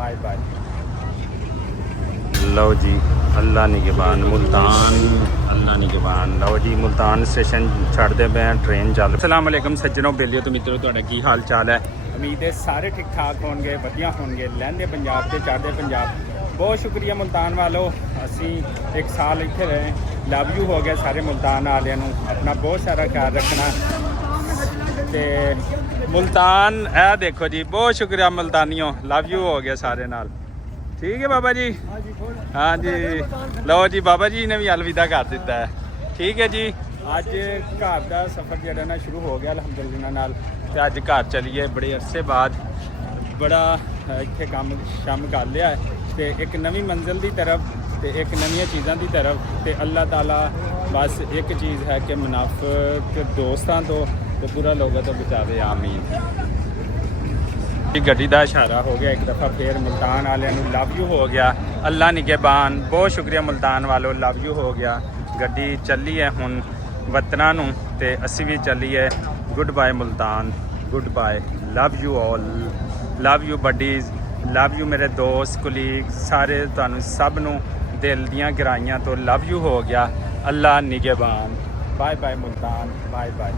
Bye bye. लो जी अल्लाह निगहबान मुल्तान, अल्लाह निगहबान। लो जी मुल्तान स्टेशन छड़ते पे हैं, ट्रेन चल। अस्सलाम वालेकुम सज्जनों, बेलियो तो मित्रों, तुहाडा की हाल चाल है? उम्मीद है सारे ठीक ठाक होंगे, वधिया होंगे। लहंदे पंजाब ते चढ़ते पंजाब। बहुत शुक्रिया मुल्तान वालों, असी एक साल इत्थे रहे, लव यू हो गया सारे मुल्तान वालियां नूं। अपना बहुत सारा ख्याल रखना। ते मुल्तान ए देखो जी, बहुत शुक्रिया मुल्तानियों, लव यू हो गया सारे नाल। ठीक है बाबा जी, हाँ जी। लो जी बाबा जी ने भी अलविदा कर दिता है। ठीक है जी, अज घर का सफ़र जो ना शुरू हो गया अलहमदुलिल्लाह नाल। तो अज घर चलीए बड़े अरसे बाद। बड़ा इत्थे कम शम कर लिया है, तो एक नवी मंजिल की तरफ, तो एक नवी चीज़ों की तरफ। तो अल्लाह ताला बस एक चीज़ है कि मुनाफिक दोस्तों तो बुरा लोगों तो बचावे, आमीन। गड्डी का इशारा हो गया एक दफ़ा फिर। मुल्तान वाले लव यू हो गया, अल्लाह निगहबान। बहुत शुक्रिया मुल्तान वालों, लव यू हो गया। गड्डी चली है हुण वतना नूं, ते असी भी चलीए। Goodbye Multan, goodbye, love you all, love you buddies, love you मेरे दोस्त कुलीग सारे, तुहानूं सब नूं दिल दियां गहराइयां तो लव यू हो गया। अल्लाह निगहबान, bye bye Multan, bye bye.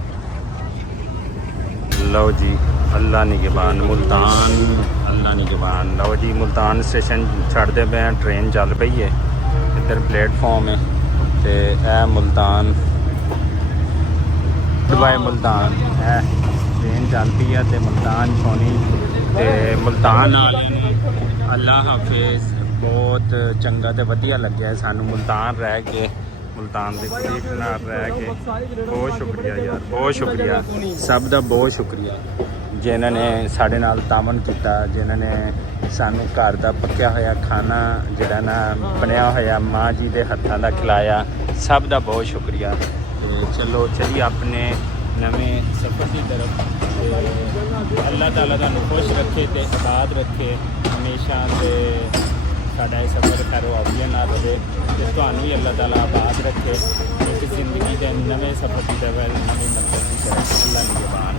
लो जी अल्लाह निगहबान मुल्तान, अल्लाह निगहबान। लो जी मुल्तान स्टेशन छड़ते पे हैं, ट्रेन चल पई है। इधर प्लेटफॉर्म है, तो यह मुल्तान, बाय मुल्तान है। ट्रेन चल पई है, तो मुल्तान छोनी, तो मुल्तान अल्लाह हाफिज़। बहुत चंगा तो वधिया लग्या सानू मुल्तान रह के, मुल्तान के करीब नाल रह के। बहुत शुक्रिया यार, बहुत शुक्रिया सब का, बहुत शुक्रिया जिन्होंने साढ़े नाल तामन किया, जिन्होंने सानू घर का पक्या होया खाना जिहड़ा ना बनया होया माँ जी के हत्थों का खिलाया, सब का बहुत शुक्रिया। तो चलो चलिए अपने नवे सफ़र की तरफ। अल्लाह ताला तुहानू खुश रखे, तो आबाद रखे हमेशा, तो साडा ये सफ़र खैरो आफियत नाल रहे, तो तुहानू भी अल्लाह ताला आबाद रखे। एक जिंदगी के नवे सफ़र की तरफ, नवी मंजिल की तरफ। अल्लाह निगहबान।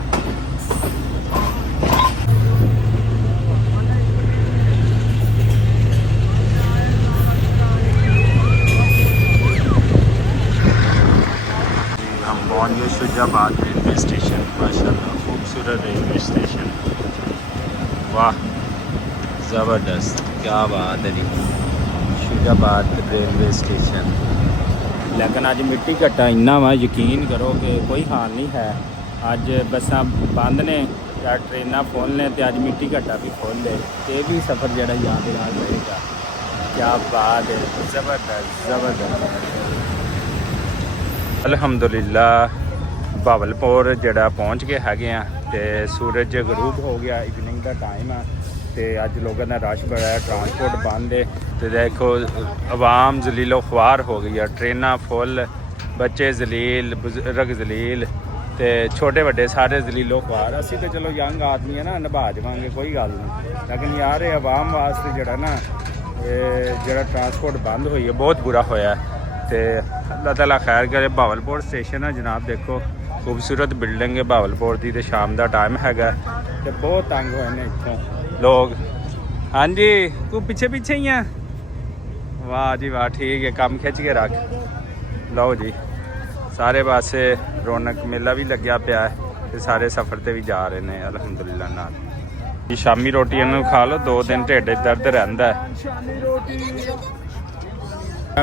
हम पहुँच गए शुजाबाद रेलवे स्टेशन। माशाल्लाह खूबसूरत रेलवे स्टेशन, वाह ज़बरदस्त, क्या बात है जी। Shujabad railway station. लेकिन अज मिट्टी घट्टा इन्ना वा, यकीन करो कि कोई हाल नहीं है। अज बसां बंद ने या ट्रेन फुल ने, तो अज मिट्टी घट्टा भी फुल है। ये भी सफ़र जरा यादगार रहेगा। क्या बात है, ज़बरदस्त ज़बरदस्त। अल्हम्दुलिल्लाह भावलपुर जड़ा पहुँच गए है, तो सूरज गरूब हो गया, इवनिंग का टाइम है। तो अज लोगों का रश बड़ा है, ट्रांसपोर्ट बंद है। तो देखो आवाम जलीलो ख्वार हो गई है, ट्रेना फुल, बच्चे जलील, बुजुर्ग जलील, तो छोटे बड़े सारे जलीलो ख्वार। असी तो चलो यंग आदमी है ना, निभा जावांगे, कोई गल नहीं। लेकिन यार ये आवाम वास्ते जड़ा ना जड़ा ट्रांसपोर्ट बंद हुई है, बहुत बुरा होया। तो अल्लाह ताला खैर करे। भावलपुर स्टेशन है जनाब, देखो खूबसूरत बिल्डिंग है भावलपुर की। तो शाम का टाइम हैगा, तो बहुत तंग होए ने इत्थों लोग। हाँ जी तू पिछे पिछे ही है, वाह जी वाह, ठीक है, कम खिंच के रख। लो जी सारे पासे रौनक मेला भी लग्या पिया है, तो सारे सफ़र से भी जा रहे हैं अलहमदुलिल्लाह नाल। शामी रोटी इन्हूं खा लो, 2 दिन ढिड दर्द रहिंदा है।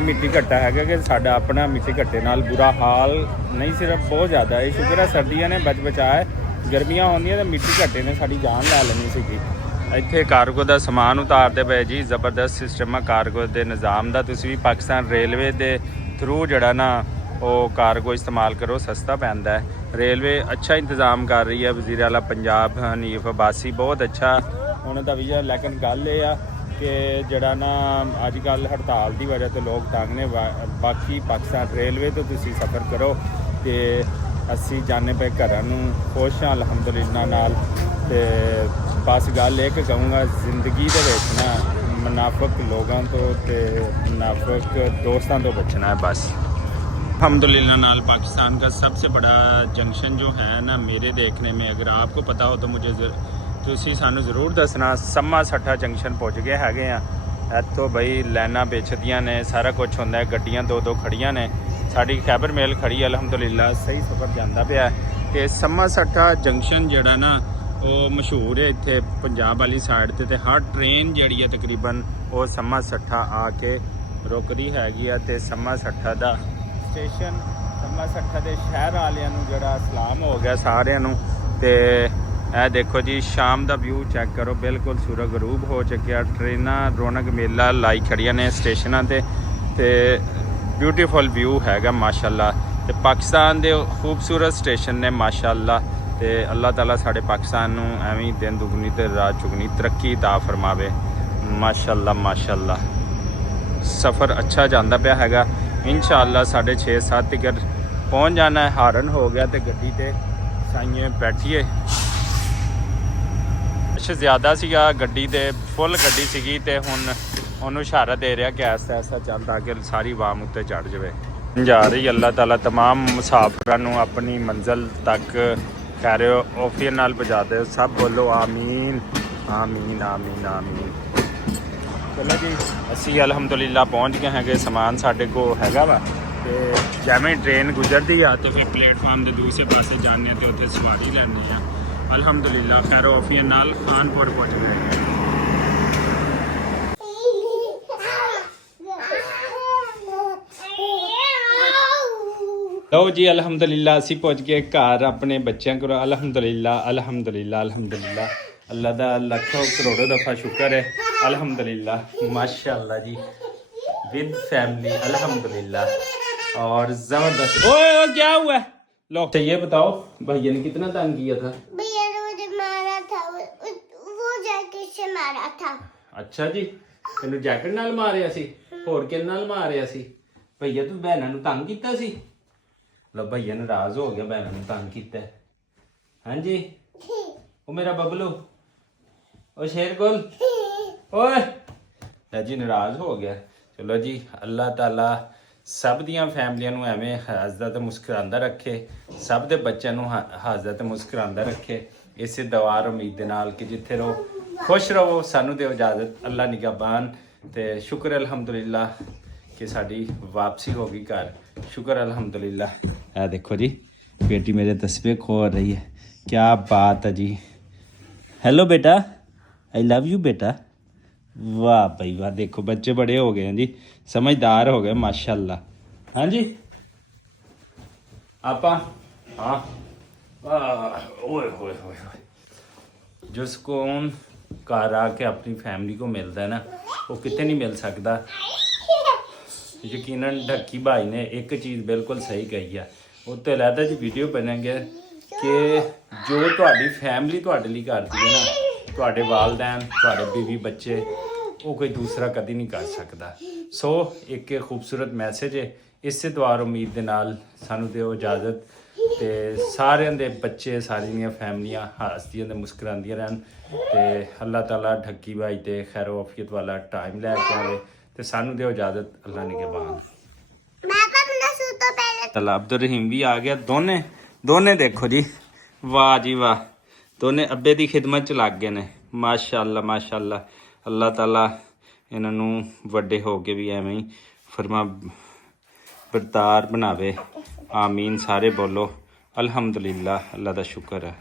मिट्टी घट्टा है कि साडा अपना मिट्टी घट्टे नाल बुरा हाल नहीं, सिर्फ बहुत ज़्यादा है। शुक्र है सर्दियाँ ने बच बचाए, गर्मियाँ होंदियां तो मिट्टी घट्टे ने साड़ी जान लै लेनी सी। इत्थे कार्गो का समान उतारते पे जी, ज़बरदस्त सिस्टम है कार्गो के निज़ाम का। तुसीं भी पाकिस्तान रेलवे के थ्रू जड़ा ना वो कार्गो इस्तेमाल करो, सस्ता पैंदा है। रेलवे अच्छा इंतज़ाम कर रही है, वज़ीर आला पंजाब हनीफ अब्बासी बहुत अच्छा उन्होंने का विजन। लेकिन गल ये कि जड़ा ना अजकल हड़ताल की वजह तो लोग तंग ने। बाकी पाकिस्तान रेलवे तो तुसीं सफ़र करो, तो असी जाने पे घर खुश हाँ अलहमदुलिल्लाह नाल। तो बस गल एक कहूँगा, जिंदगी दे विच ना मुनाफिक लोगों तो मुनाफिक दोस्तों तो बचना है बस। अल्हम्दुलिल्लाह नाल पाकिस्तान का सबसे बड़ा जंक्शन जो है ना मेरे देखने में, अगर आपको पता हो तो मुझे ਤੁਸੀਂ ਸਾਨੂੰ ਜ਼ਰੂਰ ਦੱਸਣਾ। ਸਮਾ ਸੱਠਾ ਜੰਕਸ਼ਨ ਪਹੁੰਚ ਗਏ ਹੈਗੇ ਆ। ਇੱਥੋਂ ਬਈ ਲਾਈਨਾਂ ਵੇਚਦੀਆਂ ਨੇ, ਸਾਰਾ ਕੁਝ ਹੁੰਦਾ ਹੈ, ਗੱਡੀਆਂ ਦੋ ਦੋ ਖੜੀਆਂ ਨੇ। ਸਾਡੀ ਖੈਬਰ ਮੇਲ ਖੜੀ ਅਲਹਮਦੁਲਿਲਾ, ਸਹੀ ਸਫ਼ਰ ਜਾਂਦਾ ਪਿਆ। ਤੇ ਸਮਾ ਸੱਠਾ ਜੰਕਸ਼ਨ ਜਿਹੜਾ ਨਾ ਉਹ ਮਸ਼ਹੂਰ ਹੈ ਇੱਥੇ ਪੰਜਾਬ ਵਾਲੀ ਸਾਈਡ ਤੇ ਹਰ ਟ੍ਰੇਨ ਜਿਹੜੀ ਹੈ ਤਕਰੀਬਨ ਉਹ ਸਮਾ ਸੱਠਾ ਆ ਕੇ ਰੁਕਦੀ ਹੈਗੀ ਆ। ਤੇ ਸਮਾ ਸੱਠਾ ਦਾ ਸਟੇਸ਼ਨ, ਸਮਾ ਸੱਠਾ ਦੇ ਸ਼ਹਿਰ ਵਾਲਿਆਂ ਨੂੰ ਜਿਹੜਾ ਸਲਾਮ ਹੋ ਗਿਆ ਸਾਰਿਆਂ ਨੂੰ। ਤੇ ਇਹ ਦੇਖੋ ਜੀ ਸ਼ਾਮ ਦਾ ਵਿਊ ਚੈੱਕ ਕਰੋ, ਬਿਲਕੁਲ ਸੂਰਜ ਗਰੂਬ ਹੋ ਚੁੱਕਿਆ। ਟ੍ਰੇਨਾਂ ਰੌਣਕ ਮੇਲਾ ਲਾਈ ਖੜੀਆਂ ਨੇ ਸਟੇਸ਼ਨਾਂ ਤੇ ਬਿਊਟੀਫੁਲ ਵਿਊ ਹੈਗਾ ਮਾਸ਼ਾਅੱਲਾ। ਤੇ ਪਾਕਿਸਤਾਨ ਦੇ ਖੂਬਸੂਰਤ ਸਟੇਸ਼ਨ ਨੇ ਮਾਸ਼ਾਅੱਲਾ। ਤੇ ਅੱਲਾਹ ਤਾਲਾ ਸਾਡੇ ਪਾਕਿਸਤਾਨ ਨੂੰ ਐਵੇਂ ਦਿਨ ਦੁਗਣੀ ਤੇ ਰਾਤ ਚੁਗਣੀ ਤਰੱਕੀ ਤਾ ਫਰਮਾਵੇ ਮਾਸ਼ਾਅੱਲਾ ਮਾਸ਼ਾਅੱਲਾ। ਸਫ਼ਰ ਅੱਛਾ ਜਾਂਦਾ ਪਿਆ ਹੈਗਾ। ਇਨਸ਼ਾਅੱਲਾ 6:30 ਤੱਕ ਪਹੁੰਚ ਜਾਣਾ ਹੈ। ਹਾਰਨ ਹੋ ਗਿਆ ਤੇ ਗੱਡੀ ਤੇ ਸਾਈਏ ਬੈਠੀਏ। ਕੁਛ ਜ਼ਿਆਦਾ ਸੀਗਾ ਗੱਡੀ ਤੇ, ਫੁੱਲ ਗੱਡੀ ਸੀਗੀ ਤੇ ਹੁਣ ਉਹਨੂੰ ਇਸ਼ਾਰਾ ਦੇ ਰਿਹਾ ਕਿ ਐਸਾ ਐਸਾ ਚੱਲ ਤਾਂ ਕਿ ਸਾਰੀ ਆਵਾਮ ਉੱਤੇ ਚੜ ਜਾਵੇ। ਜਾ ਰਹੀ ਅੱਲਾਹ ਤਾਲਾ ਤਮਾਮ ਮੁਸਾਫਰਾਂ ਨੂੰ ਆਪਣੀ ਮੰਜ਼ਿਲ ਤੱਕ ਖੈਰ ਔਫੀਅਤ ਨਾਲ ਪਹੁੰਚਾ ਦੇ। ਸਭ ਬੋਲੋ ਆਮੀਨ ਆਮੀਨ ਆਮੀਨ ਆਮੀਨ। ਚਲੋ ਜੀ ਅਸੀਂ ਅਲਹਮਦੁਲਿਲਾ ਪਹੁੰਚ ਗਏ ਹੈਗੇ। ਸਮਾਨ ਸਾਡੇ ਕੋਲ ਹੈਗਾ ਵਾ ਤੇ ਜਿਵੇਂ ਟ੍ਰੇਨ ਗੁਜ਼ਰਦੀ ਆ ਤੇ ਫਿਰ ਪਲੇਟਫਾਰਮ ਦੇ ਦੂਸਰੇ ਪਾਸੇ ਜਾਂਦੇ ਆ ਤੇ ਉੱਥੇ ਸਵਾਰੀ ਲੈਣੀ ਆ। ਅਲਹਮਦੁਲਿਲਾ ਖੈਰ ਔਫੀਅਤ ਨਾਲ ਖਾਨਪੁਰ ਪਹੁੰਚ ਗਏ। ਲਓ ਜੀ ਅਲਹਮਦੁਲਿਲਾ ਅਸੀਂ ਪਹੁੰਚ ਗਏ ਘਰ ਆਪਣੇ ਬੱਚਿਆਂ ਕੋਲ। ਅਲਹਮਦੁਲਿਲਾ ਅਲਹਮਦੁਲਿਲਾ ਅਲਹਮਦੁਲਿਲਾ। ਅੱਲਾ ਦਾ ਲੱਖੋਂ ਕਰੋੜੋਂ ਦਫਾ ਸ਼ੁਕਰ है अल्हम्दुलिल्लाह माशाल्लाह जी विद फैमिली अल्हम्दुलिल्लाह। और जबरदस्त। ओए ओ क्या हुआ है? लो तो ये बताओ भैया ने कितना तंग किया था? भैया ने मुझे मारा था, वो जैकेट से मारा था। अच्छा जी ਤੈਨੂੰ ਜੈਕਟ ਨਾਲ ਮਾਰਿਆ ਸੀ, ਹੋਰ ਕਿਹਦੇ ਨਾਲ ਮਾਰਿਆ ਸੀ? ਭਈਆ ਤੂੰ ਭੈਣਾਂ ਨੂੰ ਤੰਗ ਕੀਤਾ ਸੀ? ਲੋ ਭਈਆ ਨਾਰਾਜ਼ ਹੋ ਗਿਆ, ਭੈਣਾਂ ਨੂੰ ਤੰਗ ਕੀਤਾ। ਹਾਂਜੀ ਉਹ ਮੇਰਾ ਬਬਲੂ, ਉਹ ਸ਼ੇਰਗੁਲ, ਓਏ ਲੈ ਜੀ ਨਾਰਾਜ਼ ਹੋ ਗਿਆ। ਚਲੋ ਜੀ ਅੱਲਾਹ ਤਾਲਾ ਸਭ ਦੀਆਂ ਫੈਮਲੀਆਂ ਨੂੰ ਐਵੇਂ ਹੱਸਦਾ ਤੇ ਮੁਸਕਰਾਉਂਦਾ ਰੱਖੇ, ਸਭ ਦੇ ਬੱਚਿਆਂ ਨੂੰ ਹੱਸਦਾ ਤੇ ਮੁਸਕਰਾਉਂਦਾ ਰੱਖੇ। ਇਸੇ ਦੁਆ ਉਮੀਦ ਦੇ ਨਾਲ ਕਿ ਜਿੱਥੇ ਰਹੋ ਖੁਸ਼ ਰਹੋ। ਸਾਨੂੰ ਦਿਓ ਇਜਾਜ਼ਤ, ਅੱਲਾ ਨਿਗਹਬਾਨ। ਤੇ ਸ਼ੁਕਰ ਅਲਹਮਦੁਲਿਲਾ ਕਿ ਸਾਡੀ ਵਾਪਸੀ ਹੋ ਗਈ ਘਰ। ਸ਼ੁਕਰ ਅਲਹਮਦੁਲਿਲਾ। ਇਹ ਦੇਖੋ ਜੀ बेटी मेरे तस्वीर खो रही है, क्या बात है जी। हेलो बेटा, आई लव यू बेटा। वाह भाई वाह, देखो बच्चे बड़े हो गए हैं जी, समझदार हो गए माशाल्लाह। हाँ जी आपा, हाँ ओए होए होए। जो सुकून घर आके अपनी फैमिली को मिलता है ना, वो कितने नहीं मिल सकता। यकीनन ढक्की भाई ने एक चीज़ बिल्कुल सही कही है। उत्ते लैदा जी वीडियो बनांगे कि जो तुहाडी फैमिली तुहाडे लिए करदी है ना, तुहाडे वालदैन, तुहाडे बीवी बच्चे, वो कोई दूसरा कदी नहीं कर सकता। सो एक खूबसूरत मैसेज है। इसे दुआ उम्मीद दे नाल सानू दिओ इजाजत ते सारिਆਂ ਦੇ ਬੱਚੇ ਸਾਰੀਆਂ ਦੀਆਂ ਫੈਮਲੀਆਂ ਹੱਸਦੀਆਂ ਤੇ ਮੁਸਕਰਾਉਂਦੀਆਂ ਰਹਿਣ ਤੇ ਅੱਲਾਹ ਤਾਲਾ ਢੱਕੀ ਭਾਈ ਤੇ ਖੈਰ ਆਫੀਅਤ ਵਾਲਾ ਟਾਈਮ ਲੈ ਕੇ ਆਵੇ ਤੇ ਸਾਨੂੰ ਦਿਓ ਇਜਾਜ਼ਤ। ਅੱਲਾਹ ਨਿਗਹਬਾਨ। तला अब्दुल रहीम भी आ गया। दोने देखो जी, वाह जी वाह, दोने अब्बे की खिदमत च लग गए ने माशाअल्लाह माशाअल्लाह। अल्लाह ताला इन्हों वड्डे हो के भी एवें ही फरमा बरतार बनावे। आमीन। सारे बोलो अल्हम्दुलिल्लाह। अल्लाह का शुक्र है।